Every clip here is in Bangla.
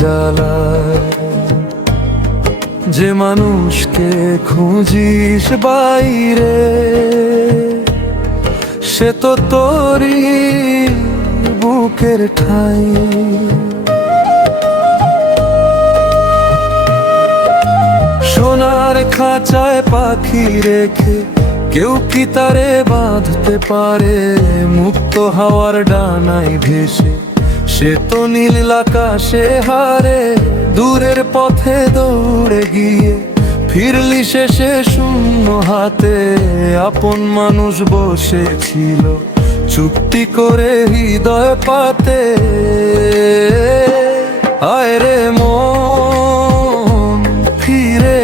জ্বালায়। যে মানুষকে খুঁজিস বাইরে, সে তো তোরই বুকের ঠাই। সোনার খাঁচায় পাখি রেখে কেউ কি তারে বাঁধতে পারে? মুক্ত হাওয়ার ডানায় ভেসে সে তো নীল আকাশে হারে। দূরের পথে দৌড়ে গিয়ে ফিরলি শেষে শূন্য হাতে। আপন মানুষ বসেছিল চুক্তি করে হৃদয় পাতে। আয় রে মন ফিরে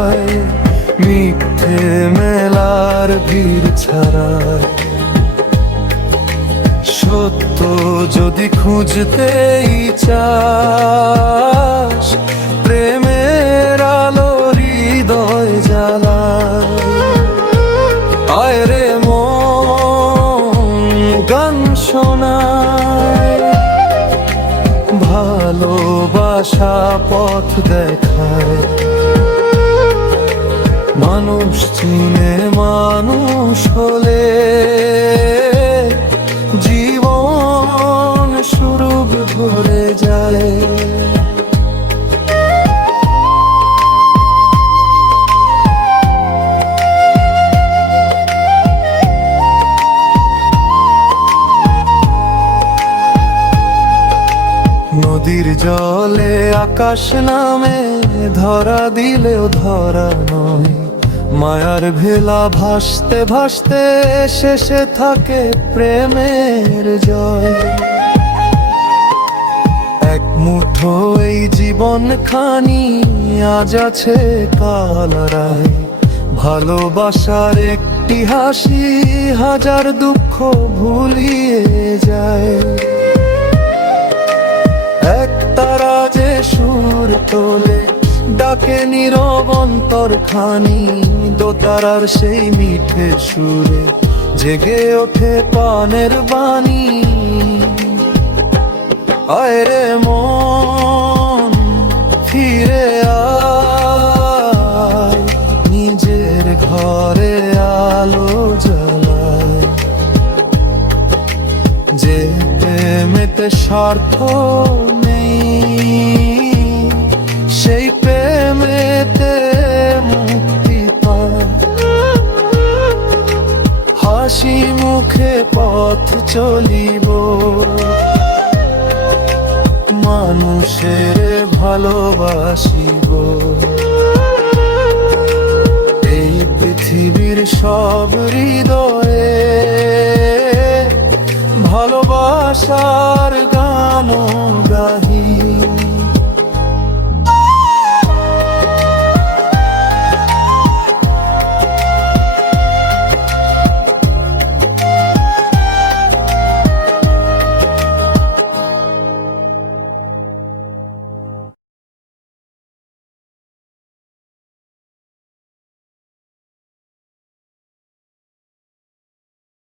আয়, মিথ্যে মেলার ভিড় ছাড়ায়। সত্য যদি খুঁজতেই চাস, প্রেমের আলো হৃদয় জ্বালায়। আয় রে মন গান শোনায়, ভালোবাসা পথ দেখায়। মানুষ চিনে মানুষ হলে জীবন সুরভ ভরে যায়। নদীর জলে আকাশ নামে, ধরা দিলেও ধরা নয়। মায়ার ভেলা ভাসতে ভাসতে শেষে থাকে প্রেমের জয়। এক মুঠো এই জীবন খানি আজ আছে কাল হারায়। ভালোবাসার একটি হাসি হাজার দুঃখ ভুলিয়ে যায়। এক তারা যে সুর তোলে ডাকে নীরব অন্তর খানি। দোতারার সেই মিঠে সুরে জেগে ওঠে পানের বাণী। আয় রে মন ফিরে আয়, নিজের ঘরে আলো জ্বালায়। যে প্রেমেতে স্বার্থ নেই, সেই প্রেমেতে মুক্তি পায়। হাসি মুখে পথ চলিব, মানুষের ভালোবাসিব। এই পৃথিবীর সব হৃদয়ে ভালোবাসার গান গাই।